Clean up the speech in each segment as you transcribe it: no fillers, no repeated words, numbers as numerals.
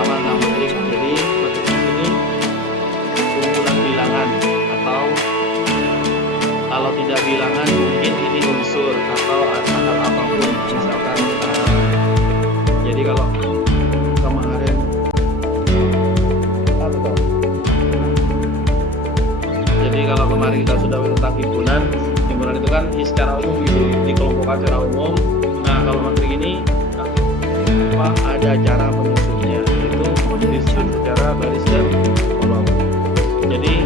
pertama tentang metrik. Jadi metrik di sini kumpulan bilangan, atau kalau tidak bilangan mungkin ini unsur atau hal apapun. Misalkan jadi kalau kemarin kita sudah tentang himpunan itu kan secara umum gitu, dikelompokkan secara umum. Nah kalau materi ini ada cara menyusunnya, yaitu disusun secara baris dan kolom. Jadi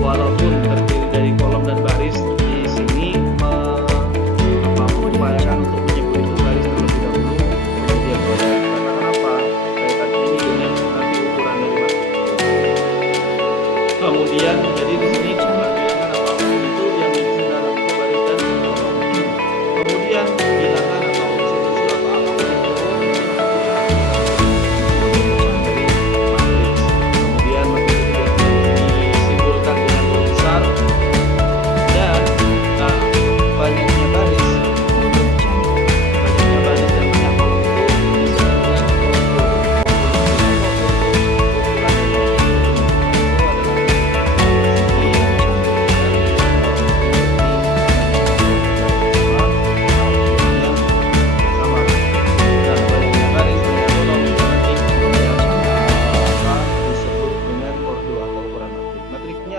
walaupun terdiri dari kolom dan baris, di sini mengupayakan untuk menyebut itu baris terlebih dahulu, kemudian kolom. Karena kenapa? Kayak tadi ini dengan nanti ukuran dari materi. Kemudian jadi di sini kumpulan bilangan apapun itu yang disusun dalam baris dan kolom. Kemudian bilangan atau unsur-unsur atau apapun itu dari matriks. Kemudian matriks itu disimbolkan dengan huruf besar, dan banyaknya baris dan banyak kolom itu disebut dengan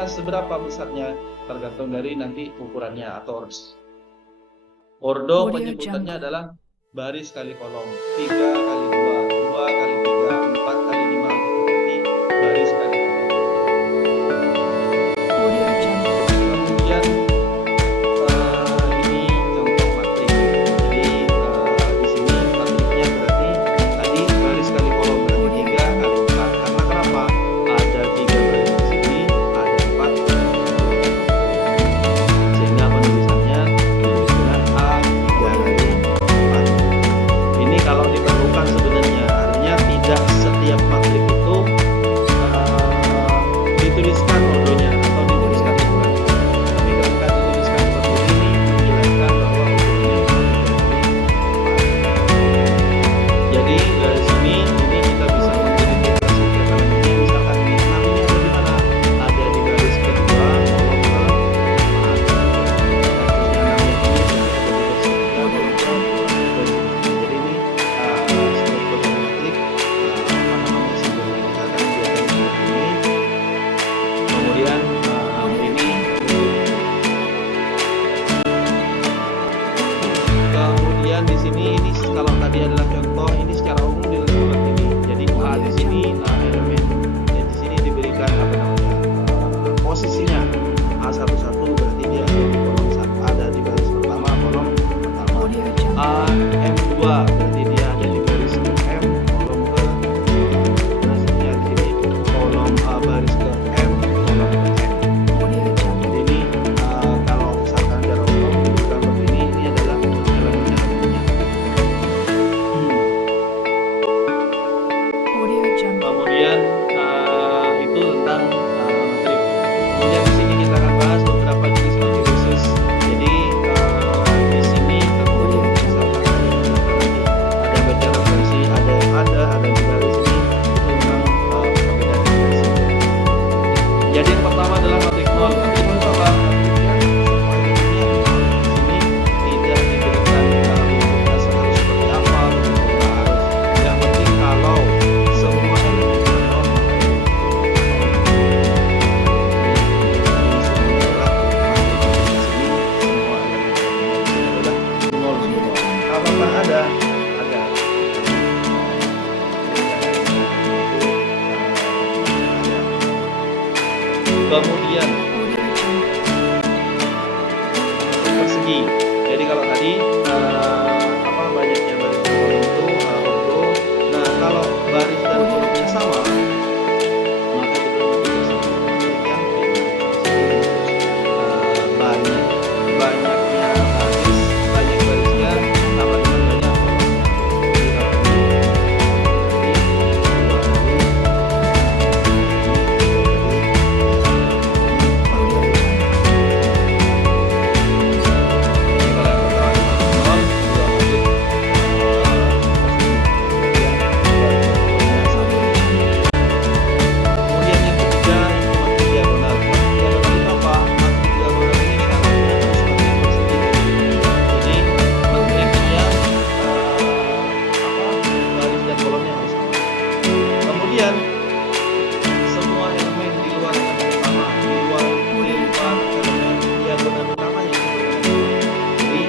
seberapa besarnya tergantung dari nanti ukurannya atau ordo. Penyebutannya adalah baris kali kolom, 3 kali 2, 2 kali 3, 4 kali 5, jadi baris kali kolom. Kemudian ini contoh matrik. Jadi di sini matriknya berarti tadi baris kali kolom berarti 3 kali 4. Karena kenapa? Ada 3 baris di sini, ada 4, sehingga penulisannya ditulis dengan A3 kali 4. Ini kalau diperlukan sebenarnya, artinya tidak setiap matrik itu dituliskan ordonya atau dituliskan ukurannya. Tapi ketika dituliskan seperti ini, menjelaskan bahwa ukurannya jadi dari sini ini kita bisa mengidentifikasi setiap elemennya. Misalkan ini namanya ada di mana? Ada di baris kedua, kolom ke-4. Jadi ini struktur dari matrik, simbolnya misalkan biasanya seperti ini. Kemudian ini, kemudian di sini ini kalau tadi adalah contoh, ini secara umum dilihat seperti ini. Jadi A di sini elemen, dan di sini diberikan posisinya A11 berarti dia ada di kolom 1, ada di baris pertama, kolom pertama. AM2 berarti dia ada di baris M, kolom ke maksudnya di sini kolom baris ke M, kolom ke N. Jadi ini kalau misalkan secara umum diberikan seperti ini adalah elemen-elemennya. Kemudian itu tentang matrik. Kemudian di sini kita akan bahas beberapa jenis matrik khusus. Jadi di sini kemudian misalkan ada baca referensi, ada yang ada juga di sini, itu memang perbedaan referensi. Jadi yang pertama adalah matrik nol. Matrik nol itu apa? Artinya semua elemennya di sini tidak diberikan bentuknya harus seperti apa, begitu nggak harus. Yang penting kalau semua elemennya nol, maka itu nol. Ini semuanya adalah matrik. Di sini semua elemen-elemennya adalah nol semua. Apakah ada? Ada. Kemudian persegi. Jadi kalau tadi banyaknya baris dan kolom itu ordo. Nah kalau baris dan kolomnya sama, maka itu adalah matrik yang banyaknya baris, banyak barisnya sama dengan banyak kolomnya. Jadi kalau ini berarti 2 kali kolomnya harus sama. Kemudian semua elemen di luar elemen utama, di luar elemen diagonal utamanya itu berbeda. Jadi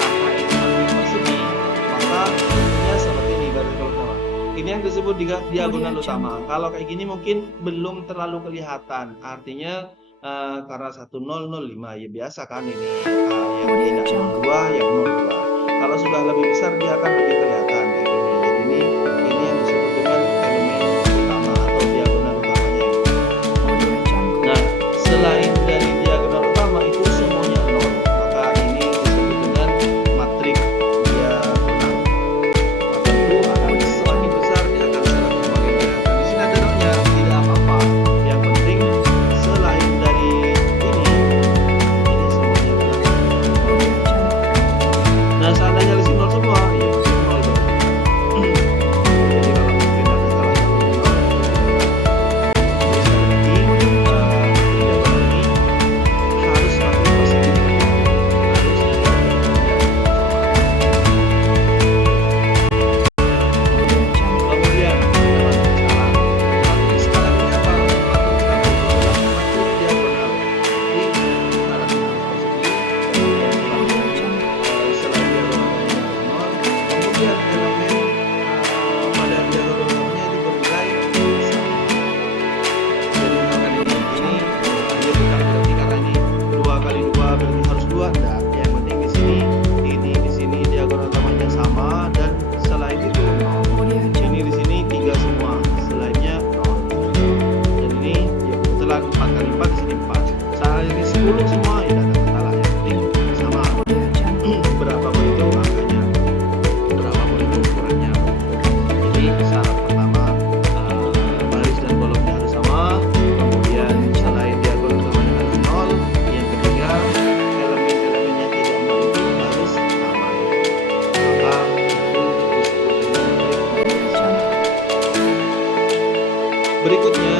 karena ini matriks persegi, maka bentuknya seperti ini garis kolom utama. Ini yang disebut diagonal utama. Kalau kayak gini mungkin belum terlalu kelihatan. Artinya karena 1005 ya biasa kan ini yang tidak 02 yang 02. Kalau sudah lebih besar dia akan lebih kelihatan kayak gini. Jadi ini yang disebut dengan elemen utama atau diagonal utamanya. Nah, selain dari diagonal utama itu semuanya 0. Maka ini disebut dengan matriks diagonal. Maka tentu akan semakin besar dia akan semakin kelihatan. Di sini ada nolnya, tidak apa-apa. Yang penting selain dari ini semuanya kelihatan. Nah, seandainya di sini 0 semua, ya pasti 0 berarti. Jadi kalau mungkin ada salah satunya 0, jadi sekali lagi diagonal ini harus matriks persegi, harus kemudian ada matriks skala. Matriks skala ini apa? Matriks skala itu adalah matriks diagonal. Jadi syaratnya harus persegi, kemudian selain diagonalnya harus 0, kemudian elemen pada diagonal utamanya itu bernilai sama. Jadi misalkan ini ya bukan berarti karena ini 2 kali 2 berarti harus 2, enggak. Yang penting di sini diagonal utamanya sama dan selain itu 0. Ini di sini 3 semua, selainnya 0. Dan ini ya kebetulan 4 kali 4 di sini 4. Saat ini 10 semua ya tidak ada masalah, yang penting sama. Berapapun itu angkanya, berapapun itu ukurannya. Jadi syarat pertama baris dan kolomnya harus sama, kemudian selain diagonal utamanya harus 0, yang ketiga elemen-elemennya tidak 0 itu harus sama. Maka itu disebut dengan matriks skala. Berikutnya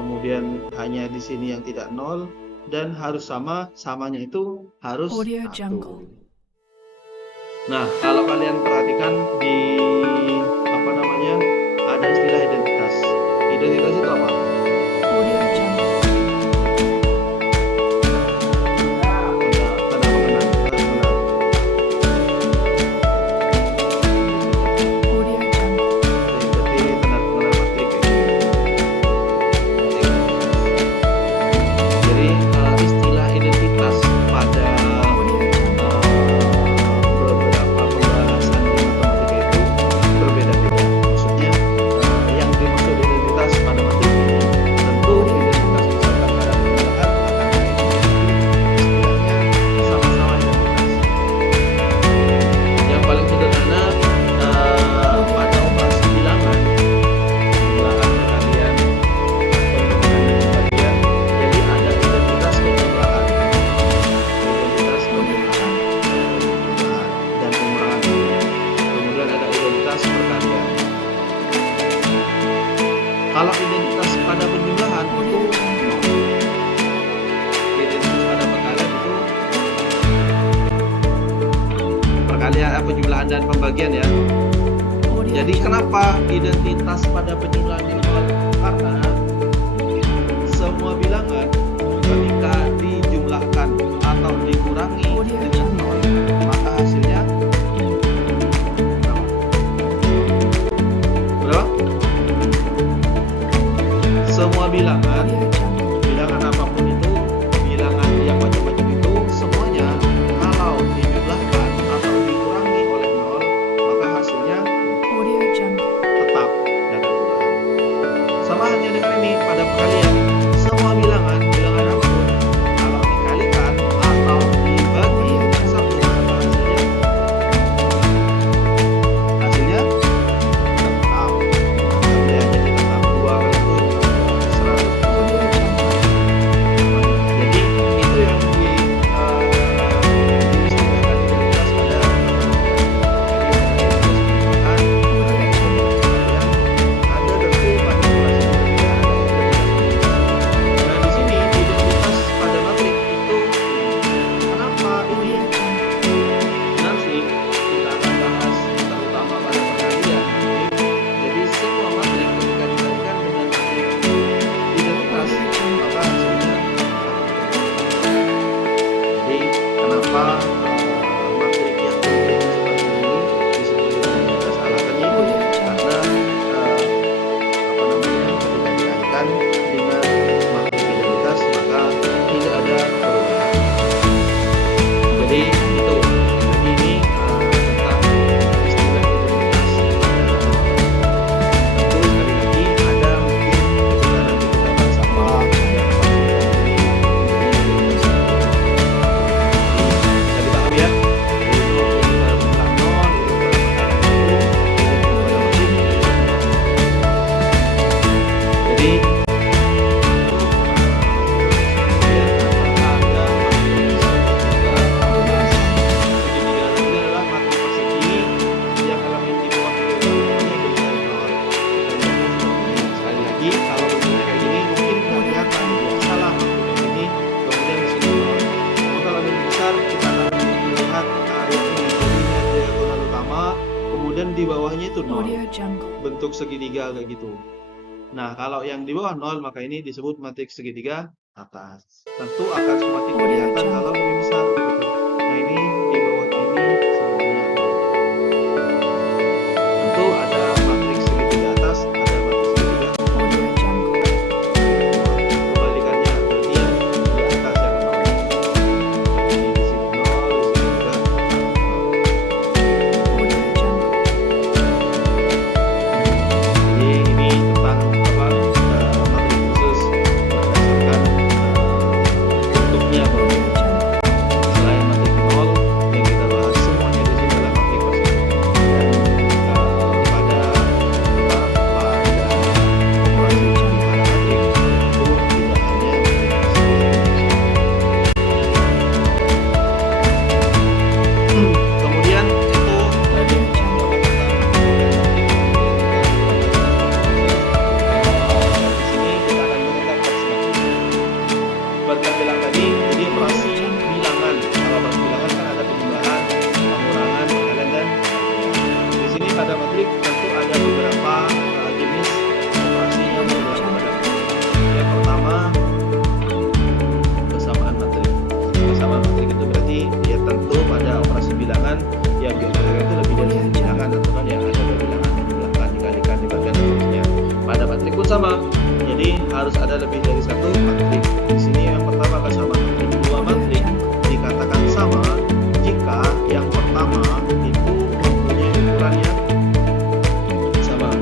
kemudian hanya di sini yang tidak 0 dan harus sama, samanya itu harus 1. Nah, kalau kalian perhatikan di ada istilah identitas. Identitas itu apa? Tanda pengenal. Jadi tanda pengenal matriks kayak gini. Jadi istilah identitas pada beberapa pembahasan di matematika itu berbeda-beda. Maksudnya yang dimaksud identitas pada matriks ini tentu identitas misalkan pada penjelasan akan lain. Istilahnya sama-sama identitas. Yang paling sederhana pada operasi bilangan, jumlahan perkalian, pengurangan dan pembagian. Jadi ada identitas penjumlahan, dan pengurangan. Kemudian ada identitas perkalian. Kalau identitas pada penjumlahan itu identitas pada perkalian itu perkalian penjumlahan dan pembagian ya. Jadi kenapa identitas pada penjumlahan ini 0? Karena semua bilangan ketika dijumlahkan atau dikurangi dengan 0, maka hasilnya berapa? Semua bilangan apapun itu, bilangan yang macam-macam itu, semuanya kalau dijumlahkan atau dikurangi oleh 0, maka hasilnya tetap dalam bulan. Sama halnya dengan ini pada perkalian, 0. Audio Jungle. Bentuk segitiga kayak gitu. Nah, kalau yang di bawah 0 maka ini disebut matriks segitiga atas. Tentu akan semakin Audio kelihatan Jungle. kalau lebih besar gitu. Nah, ini di bawah ini semuanya 0. Tentu ada matriks segitiga atas, ada matriks segitiga Audio Jungle. kebalikannya, berarti yang di atas yang 0. Jadi di sini 0, di sini juga 0. Audio Jungle. Jadi ini tentang matrik khusus berdasarkan bentuknya. Audio Jungle. Selain matrik 0 yang kita bahas semuanya di sini adalah matrik positif. Dan pada operasi pada matrik itu tidak hanya kemudian itu tadi penjelasan di sini kita akan menetapkan seperti yang bilang tadi, jadi operasi bilangan. Kalau operasi bilangan kan ada penjumlahan, pengurangan, pengalihan dan pembagian. Di sini pada matrik tentu ada beberapa jenis operasi yang dilakukan pada matrik. Yang pertama kesamaan matrik. Kesamaan matrik itu berarti ya tentu pada operasi bilangan yang dioperakan itu lebih dari satu bilangan, tentu kan yang ada dua bilangan, dijumlahkan, dikalikan, dibagikan dan seterusnya. Pada matrik pun sama. Jadi harus ada lebih dari satu matrik. Di sini yang pertama kesamaan matrik. Dua matrik dikatakan sama jika yang pertama itu mempunyai ukuran yang sama.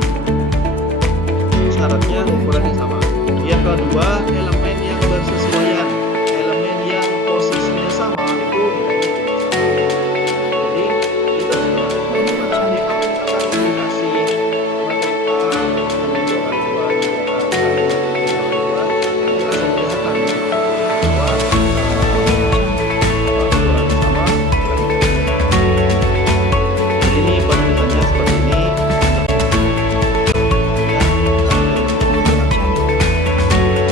Syaratnya ukurannya sama. Yang kedua, elemen yang bersesuaian. Elemen yang posisinya sama itu nilainya juga sama. Jadi itu jadi kalau misalkan dikasih matrik A kali 2 kali 2 kali 2 kali 2 nanti langsung kelihatan bahwa ukurannya sama, elemen-elemennya sama. Jadi ini penulisannya seperti ini.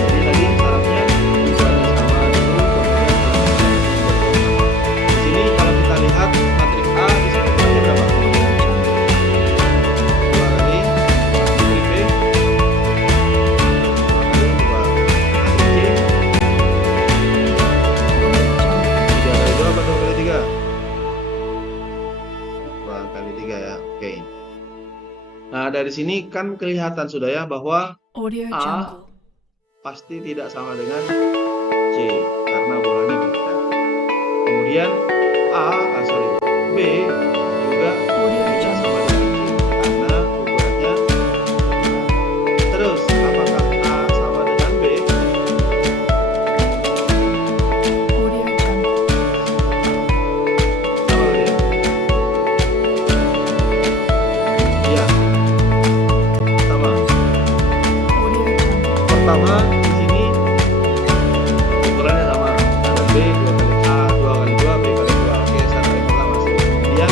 Jadi tadi syaratnya ukurannya sama dulu, kemudian di sini kalau kita lihat matrik A di sini ukurannya berapa? 2 kali matrik B 2 kali 2 matrik C 3 kali 2 apa 2 kali 3? 2 kali 3 ya. Oke. Nah, dari sini kan kelihatan sudah ya bahwa Audio A Jungle. pasti tidak sama dengan C karena ukurannya berbeda. Kemudian B juga Audio tidak Jungle. sama dengan C karena ukurannya berbeda. Terus apakah A sama dengan B? Audio Jungle. Sama dia. Iya, sama. Audio Jungle. Pertama di sini ukurannya sama. Ada B 2 kali A 2 kali 2 B kali 2. Oke, syarat yang pertama. Kemudian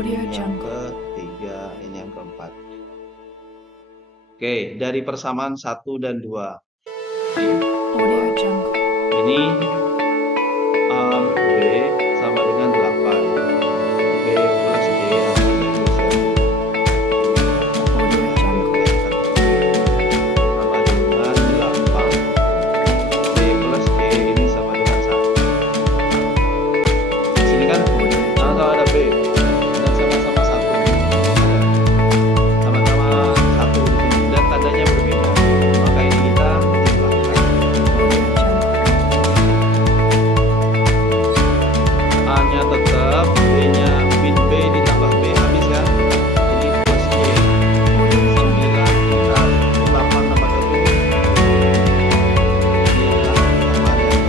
Audio ini yang Jungle. ketiga, ini yang keempat. Oke, dari persamaan 1 dan 2. Audio Jungle. Ini A, B sama dengan 8. B plus D atau saya tuliskan Audio Jungle. sama dengan 8. B plus D ini sama dengan 1. Di sini kan Audio atau Jungle. ada B dan sama-sama 1. Sama-sama 1 di sini dan tandanya berbeda. Maka ini kita jumlahkan. Audio Jungle. A-nya tetap, B-nya min B ditambah B habis ya. Ini plus D. Audio 9 Jungle. kita 8 tambah 1. Ini adalah persamaan yang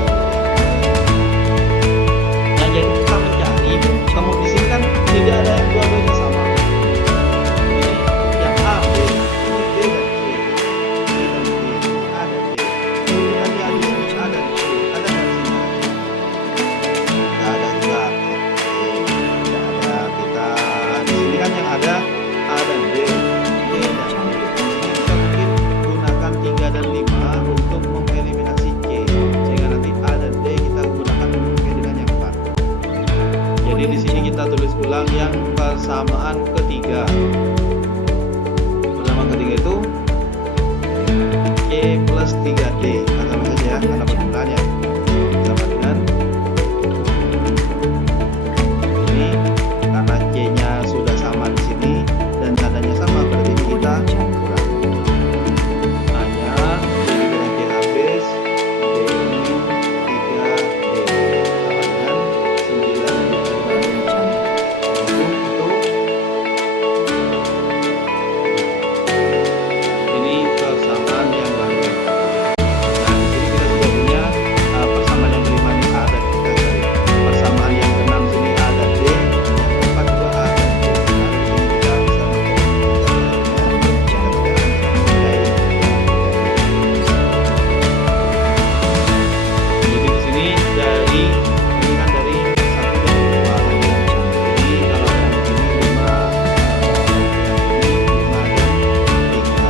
nah, jadi kita mencari, kamu di sini kan tidak ada yang dua-duanya sama. Ini yang A, B, ini B dan C. B dan B, A dan B. Ini kan yang di sini A dan C. Ada dari sini. Tidak ada juga. Tidak ada. Kita di sini kan yang ada A dan B. B dan C. Ini kita mungkin gunakan 3 dan 5 untuk mengeliminasi C. Sehingga nanti A dan D kita gunakan memakai dengan yang 4. Jadi di sini kita tulis ulang yang persamaan ketiga. Persamaan ketiga itu C plus 3D. Sama saja ya, karena perjumlahannya sama dengan ini karena C-nya sudah sama di sini dan tandanya sama, berarti ini kita kurang. A-nya jadi dengan C habis, D ini 3D sama dengan 9. Audio Jungle. Ini persamaan yang baru. Nah, di sini kita sudah punya persamaan yang kelima nih A dan kita cari. Persamaan yang keenam sini A dan D, yang keempat juga A dan D. Nah, di sini kita bisa jadi di sini dari ini kan dari 1 dan 2 tadi. Jadi kalau yang ini 5, yang ini 5 dan 3.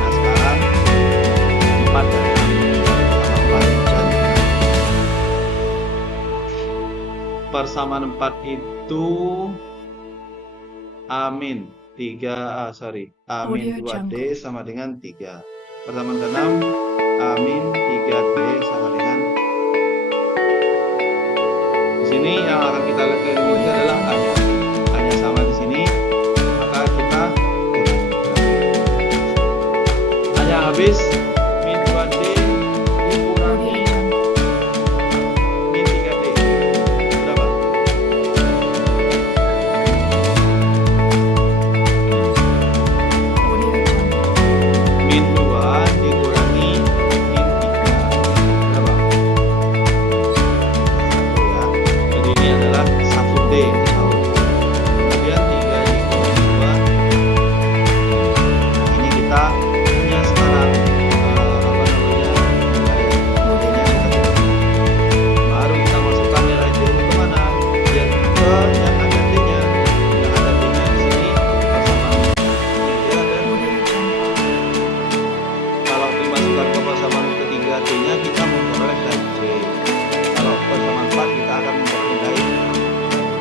Nah sekarang 4 dan 6. Sama 4 dan 6. Persamaan 4 itu Amin 3 Amin Audio 2D Jungle. sama dengan 3. Persamaan ke-6 Amin 3D sama dengan di sini yang akan kita eliminasi adalah A-nya. A-nya sama di sini, maka kita kurangi. A-nya habis, min 2D dikurangi Audio Jungle. min 3D. Berapa? Audio Jungle. Min 2 dikurangi min 3. Berapa? 1 ya. Jadi ini adalah 1D. Kemudian 3 dikurangi 2. Nah ini kita punya sekarang apa namanya nilai D-nya kita baru kita masukkan nilai D itu kemana? Ya ke yang ada D-nya. Yang ada D-nya di sini persamaan 3 dan Audio Jungle. kalau dimasukkan ke persamaan ketiga D-nya kita memperoleh nilai C. Kalau persamaan 4 kita akan memperoleh nilai.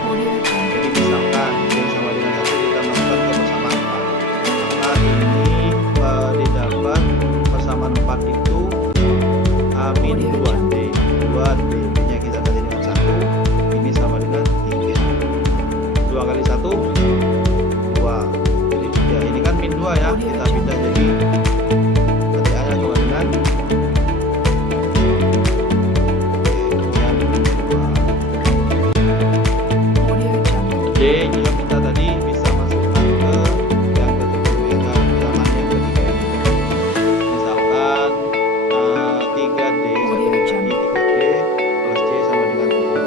Audio Jungle. Jadi misalkan D sama dengan 1 kita masukkan ke persamaan 4. Maka ini didapat persamaan 4 itu A min 2D. 2D nya kita ganti dengan 1. Ini sama dengan 3. 2 kali 1 2. Jadi 3. Ini kan min 2 ya. Kita pindah jadi berarti A nya sama dengan nya min 2. Audio Jungle. D juga kita tadi bisa masukkan ke yang ketujuh yang persamaan yang ketiga ini. Misalkan 3D sama Audio dengan Jungle. 3D plus C sama dengan 7.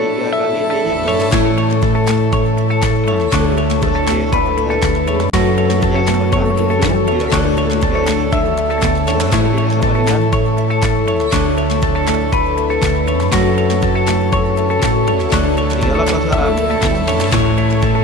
3 kali D nya berapa? 1 plus D sama dengan 7. D nya sama dengan 7. 3 kali 3 ini min. 3 D nya sama dengan tinggal apa sekarang? Audio Jungle.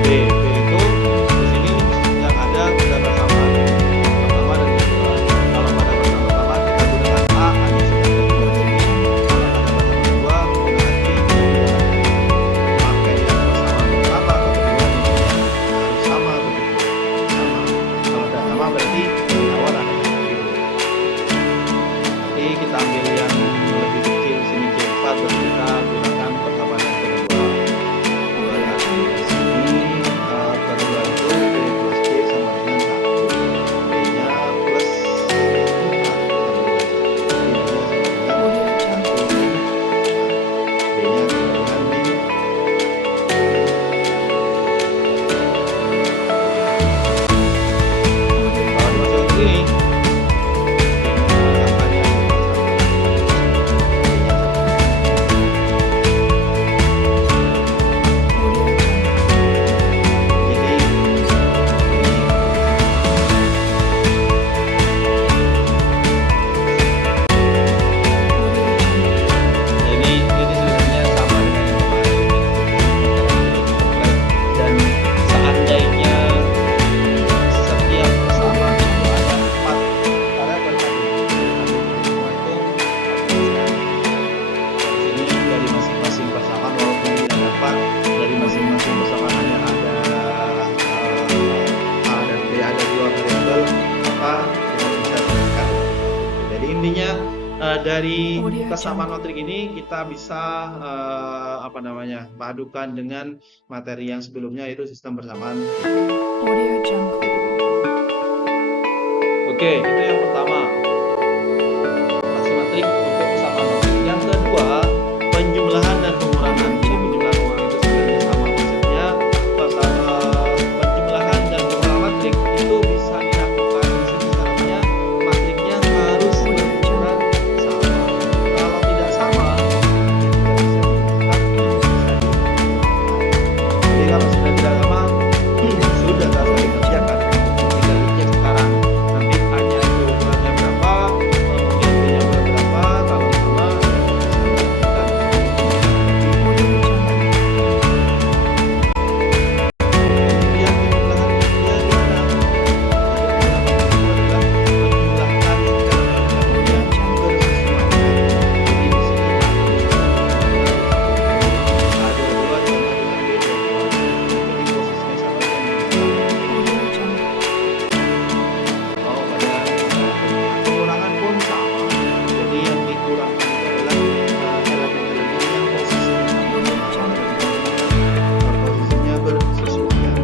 dari Audio kesamaan Jungle. matrik ini kita bisa padukan dengan materi yang sebelumnya, yaitu sistem persamaan. Audio Jungle. Oke, itu yang pertama, operasi matrik untuk kesamaan matrik. Yang kedua, penjumlahan dan pengurangan. Jadi penjumlahan pengurangan itu sebenarnya sama konsepnya. Penjumlahan dan pengurangan matrik itu bisa dilakukan. Di sini syaratnya matriknya harus berkurang sama. Kalau tidak sama, ya tidak bisa dijumlahkan, tidak bisa dikurangan. Jadi kalau sudah tidak sama, sudah tak usah dikerjakan, tinggal dicek sekarang. Nanti A-nya itu ukurannya berapa, kemudian B-nya berapa. Kalau sama, bisa dilakukan. Pengurangan pun sama. Jadi yang dikurangkan itu adalah elemen-elemen yang posisinya bersesuaian.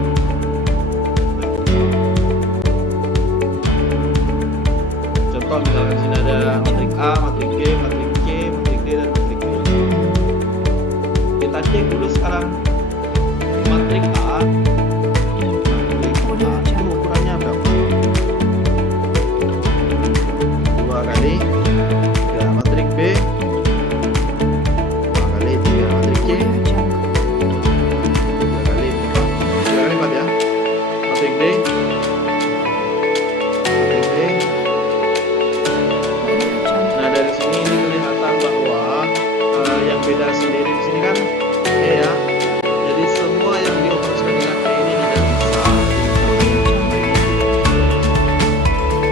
Contoh misalkan di sini ada matrik A, matrik B, matrik C, matrik D, dan matrik E. Kita cek dulu sekarang matrik A. Itu ukurannya berapa? 2 kali 3. Matrik B 2 kali 3. Matrik C 3 kali 4. 3 kali 4 ya. Matrik D 3. Nah, dari sini ini kelihatan bahwa yang beda sendiri di sini kan E ya. Jadi semua yang dioperasikan dengan E ini tidak bisa.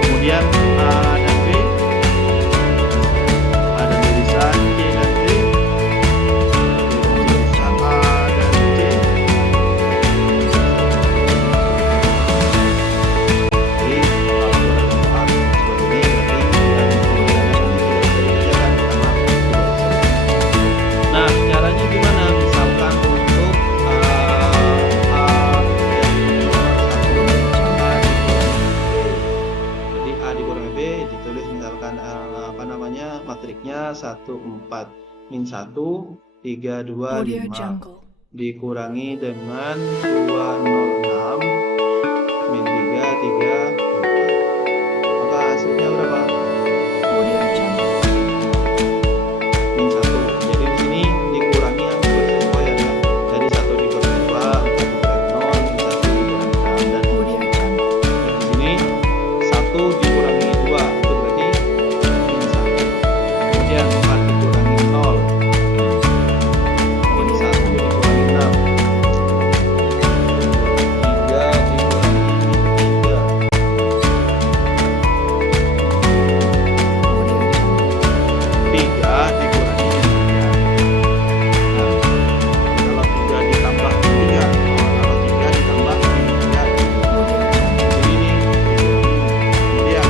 Kemudian A dan B, A dan B bisa, C dan D, bisa A dan C. Jadi kalau ada soal seperti ini, berarti yang tidak bisa dikerjakan karena tidak bisa. Nah, caranya gimana? Misalkan untuk A yang A dikurangi B, ditulis misalkan matriknya 1 4 min 1 3 2 Audio 5 Jungle. dikurangi dengan 2 0 6 min 3 3 4. Maka hasilnya berapa? Audio Jungle. Min 1. Jadi di sini dikurangi yang bersesuaian ya. Jadi 1 dikurangi 2, 4 dikurangi 0, min 1 dikurangi 6, dan Audio Jungle. di sini 1 dikurangi 2, itu berarti min 1. Kemudian 4 dikurangi 0, min 1 dikurangi 6. 3 dikurangi min 3. Audio Jungle. 3 dikurangi min 3. Nah, kalau 3 ditambah min 3, kalau 3 ditambah min 3, Audio Jungle. jadi ini dikurangi. Kemudian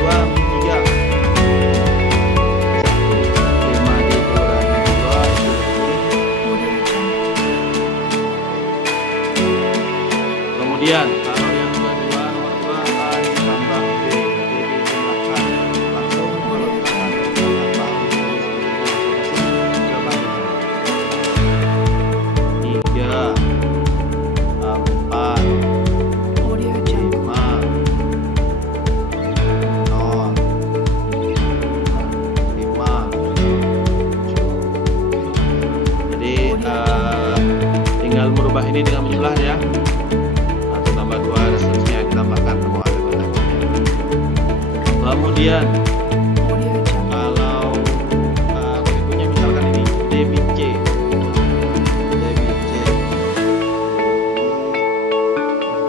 2 min 3, 5 dikurangi 2, itu berarti. Audio Jungle. Kemudian kalau yang kedua, nomor 2, A ditambah B, jadi dijumlahkan langsung. Kalau misalkan tanpa harus tulis seperti ini masing-masing, coba kita 3 4 Audio Jungle. 5 0 5 7. Jadi tinggal merubah ini dengan menjumlah ya. 1 tambah 2 dan seterusnya ditambahkan semua elemen-elemennya. Kemudian Audio Jungle. kalau berikutnya misalkan ini debit C. Debit C.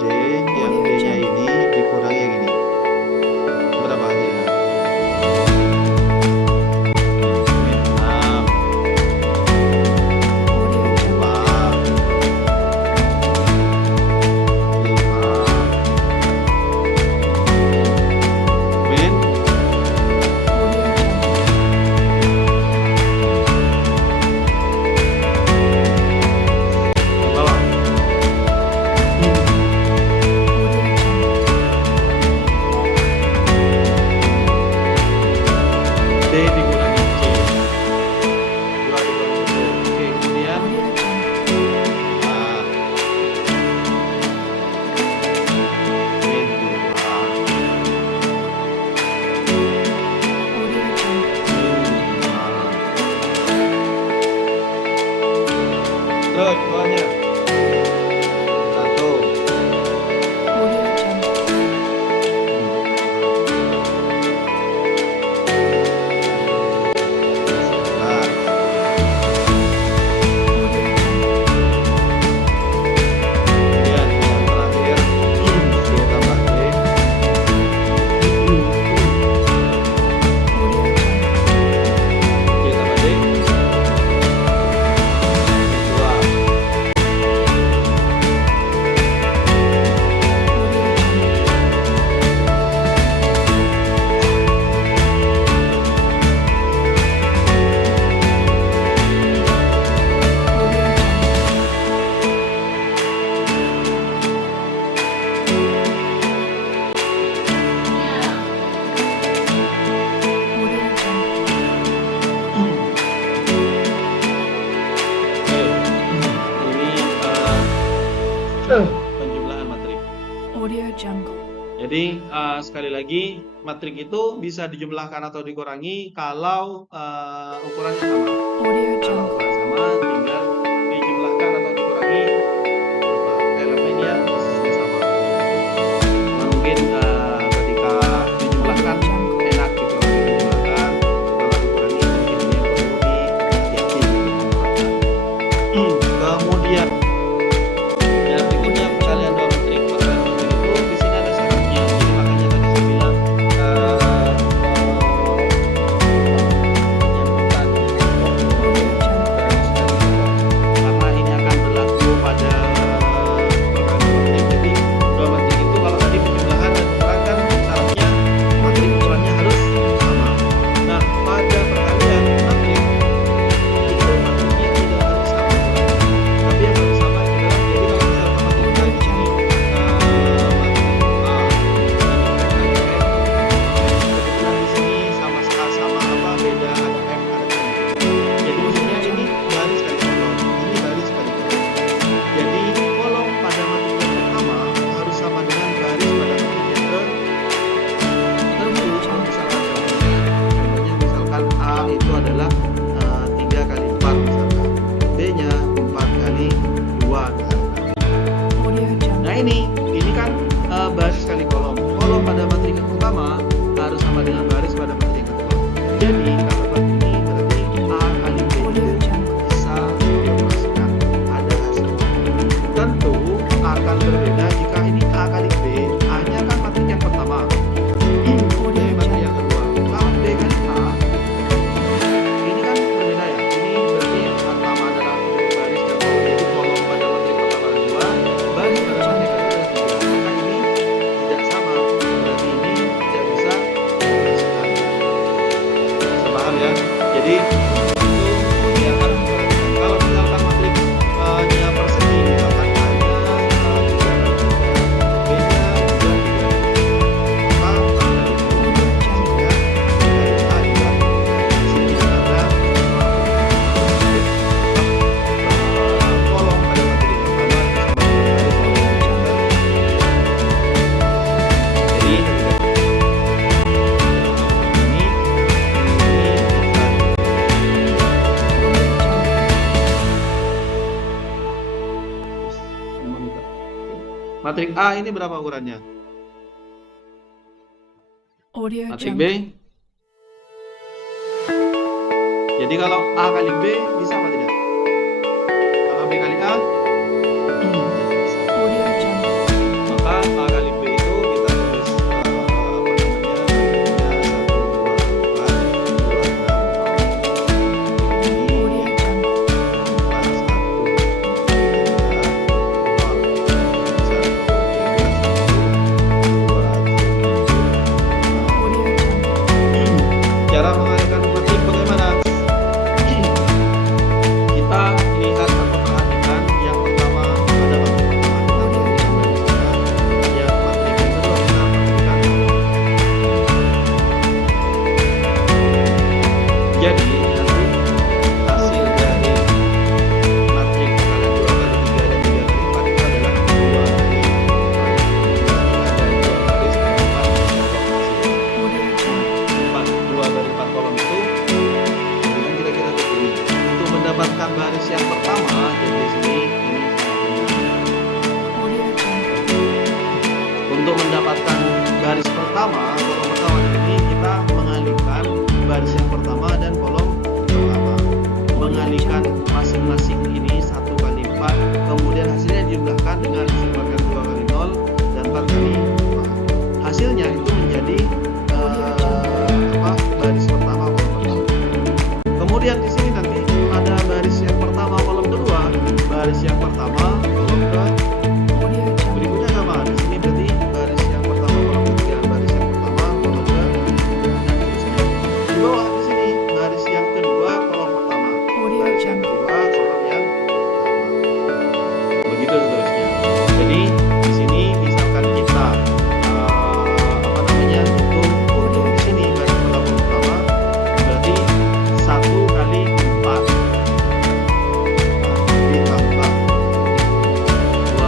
D, yang D-nya ini dikurangi yang ini. Berapa hasilnya? Min 6, Audio Jungle. 5, 5, min penjumlahan matrik. Audio Jungle. Jadi sekali lagi matrik itu bisa dijumlahkan atau dikurangi kalau ukurannya sama. Audio Kalau Jungle. ukuran sama tinggal dijumlahkan atau dikurangi elemen yang posisinya sama. Mungkin ketika dijumlahkan enak gitu kalau dijumlahkan, kalau dikurangi mungkin ini yang perlu dihati-hati gitu. Kemudian yang berikutnya perkalian dua matrik. Perkalian matrik itu di sini ada syaratnya. Jadi makanya tadi saya bilang penyebutan Audio Jungle. garis dari karena ini akan berlaku pada perkalian matrik. Jadi dua matrik itu kalau tadi penjumlahan dan ukuran kan syaratnya matrik ukurannya harus sama. Nah, pada perkalian matrik itu matriknya tidak harus sama, tapi yang harus sama adalah jadi kalau misalkan matrik A di sini kebetulan di sini sama apa beda ada F ada M. Jadi maksudnya ini baris kali kolom, ini baris kali kolom. Jadi kolom pada matrik yang pertama harus sama dengan baris pada matrik yang tentu. Contohnya misalkan A itu adalah 3 kali 4 misalkan, B nya 4 kali 2 misalkan. Audio Jungle. Nah ini kan baris kali kolom. Kolom pada matrik yang pertama harus sama dengan baris pada matrik yang kedua. Jadi kalau seperti ini berarti A kali B Audio itu Jungle. bisa dioperasikan, ada hasilnya. Tentu akan berbeda jika ini A kali B, A nya kan matrik yang pertama, B matrik yang kedua. Kalau B kali A, ini kan berbeda ya. Ini berarti yang pertama adalah baris dan kolom, yaitu kolom pada matrik pertama ada 2, baris pada matrik kedua ada 3. Maka ini tidak sama, berarti ini tidak bisa dioperasikan. Bisa paham ya? Jadi itu yang harus diperhatikan. Kalau misalkan matrik nya persegi, misalkan A-nya 3 kali 3, B-nya 2 maka A kali B itu hasilnya dari A juga. Di sini ada kolom pada matrik pertama sama dengan baris pada matrik kedua. Jadi ini matrik A ini berapa ukurannya? Audio Matrik Jungle. B. Jadi kalau A kali B bisa apa tidak? Kalau B kali A tidak bisa. Audio Jungle. Maka A kali B itu kita tulis apa namanya? Audio Jungle. Audio Jungle. Cara mengalihkan matrik bagaimana? Kita lihat atau perhatikan yang pertama pada matrik pertama kita perhatikan barisnya, yang matrik yang kedua kita perhatikan kolom. Jadi nanti hasil dari matrik perkalian 2 kali 3 dan 3 kali 4 itu adalah 2 kali 4. Berarti ada 2 baris dan 4 kolom hasilnya. Audio Jungle. 2 dari 4 kolom itu kemudian kira-kira begini. Untuk mendapatkan baris yang pertama, jadi di sini ini sama dengan. Audio Jungle. Untuk mendapatkan baris pertama, kolom pertama ini kita mengalihkan baris yang pertama dan kolom pertama. Mengalihkan masing-masing ini 1 kali 4, kemudian hasilnya dijumlahkan dengan hasil pangkat 2 kali 0 dan 4 kali 2. Hasilnya itu menjadi baris pertama kolom pertama. Kemudian di sini nanti ada baris yang pertama kolom kedua, baris yang pertama kolom ke Audio Jungle. berikutnya sama. Di sini berarti baris yang pertama kolom ketiga, baris yang pertama kolom ke dan seterusnya. Di bawah di sini baris yang kedua kolom pertama, Audio baris yang Jungle. kedua kolom yang pertama. Begitu seterusnya. Jadi di sini misalkan kita apa namanya untuk di sini baris pertama berarti 1 kali 4 ditambah 2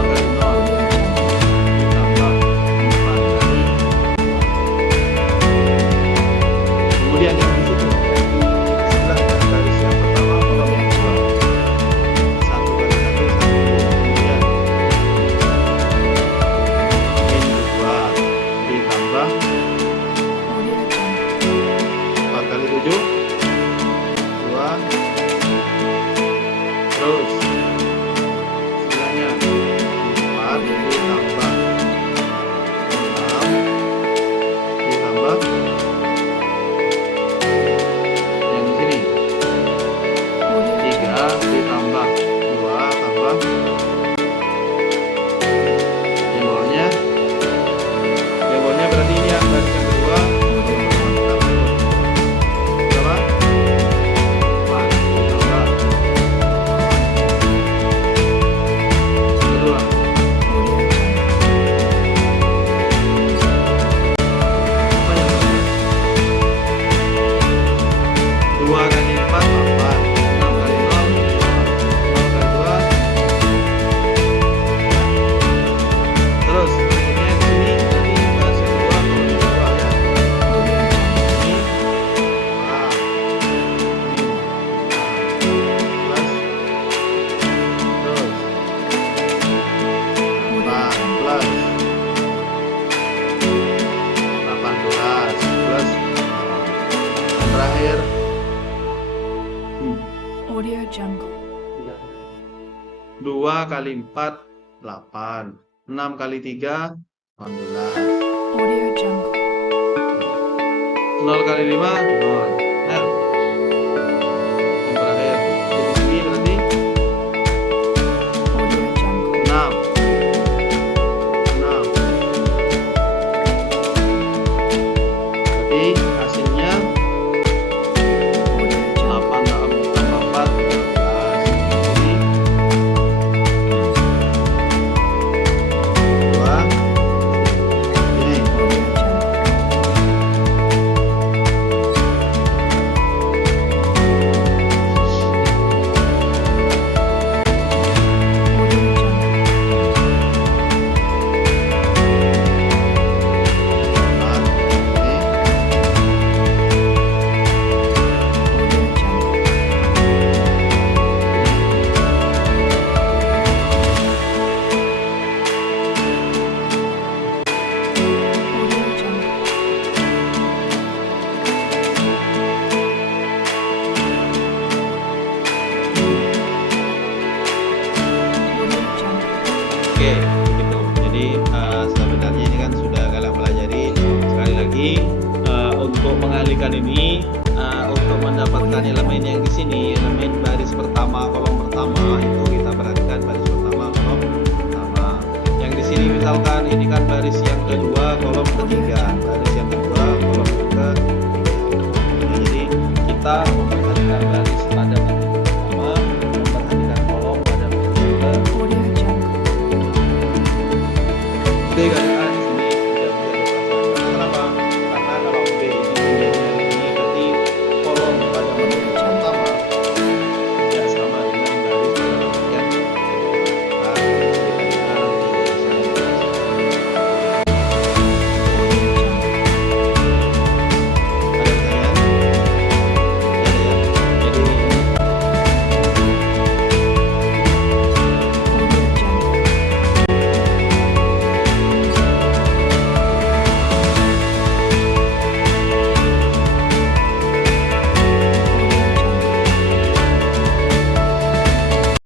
kali 4, 8. 6 kali 3, 14. Audio Jungle. 0 kali 5, 0. Nah, yang terakhir. Jadi sini berarti Audio Jungle. 6. 6. Berarti hasilnya Audio Jungle. 8 tambah 4, 12. Jadi 2. Ini. Audio Jungle. Audio Jungle. Audio Jungle. Audio Jungle. Audio Jungle. Oke, gitu. Jadi sebenarnya ini kan sudah kalian pelajari. Sekali lagi untuk mengalihkan ini, untuk mendapatkan elemen yang di sini, elemen baris pertama, kolom pertama itu kita perhatikan baris pertama, kolom pertama. Yang di sini misalkan ini kan baris yang kedua, kolom ketiga, baris yang kedua, kolom ketiga. Nah, jadi kita memperhatikan baris pada baris pertama, memperhatikan kolom pada baris kedua. Audio Jungle. Oke, guys.